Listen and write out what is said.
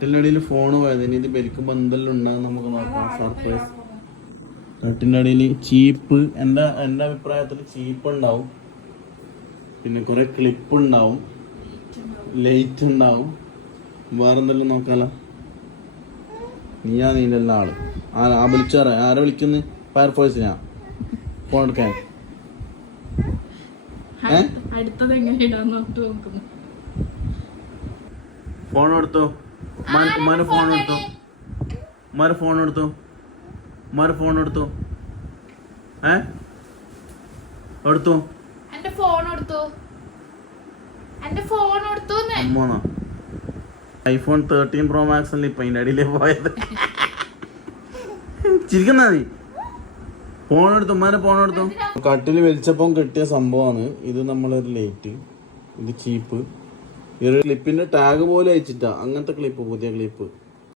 കട്ടിലടിയിൽ phone പോയത് ഇനി ഇത് ബെരിക്കുമ്പോൾ എന്തെല്ലാം ഉണ്ടാകും നമുക്ക് നോക്കാം. സർപ്രൈസ്. കട്ടിൻ്റെ അടിയിൽ ചീപ്പ്, എൻ്റെ അഭിപ്രായത്തിൽ ചീപ്പ് ഉണ്ടാവും, പിന്നെ കുറെ ക്ലിപ്പ് ഉണ്ടാവും, ലൈറ്റ് ഉണ്ടാവും, വേറെന്തെല്ലാം നോക്കാലോ. നീൻ്റെ ആള് ആ വിളിച്ചാറേ. ആരെ വിളിക്കുന്നു? ഫയർഫോഴ്സിനാ ഫോൺ എടുക്കാൻ. ഫോൺ എടുത്തോ, ഉമ്മാന്റെ ഫോൺ എടുത്തോ, ഉമ്മാന്റെ ഫോൺ എടുത്തോ, ഉമ്മാന്റെ ഫോൺ എടുത്തോ. എടുത്തോ അമ്മോണോ? ഐഫോൺ 13 Pro Max അല്ലേ ഇപ്പൊ അതിന്റെ അടിയിലേ പോയത്. ചിരിക്കുന്ന നീ. ഫോൺ എടുത്തു, ഉമ്മാന്റെ ഫോൺ എടുത്തു. കട്ടില് വലിച്ചപ്പം കിട്ടിയ സംഭവമാണ് ഇത്. നമ്മളൊരു ലൈറ്റ്, ഇത് ചീപ്പ്, ഈ ഒരു ക്ലിപ്പിന്റെ ടാഗ് പോലെ അയച്ചിട്ടാ. അങ്ങനത്തെ ക്ലിപ്പ്, പുതിയ ക്ലിപ്പ്.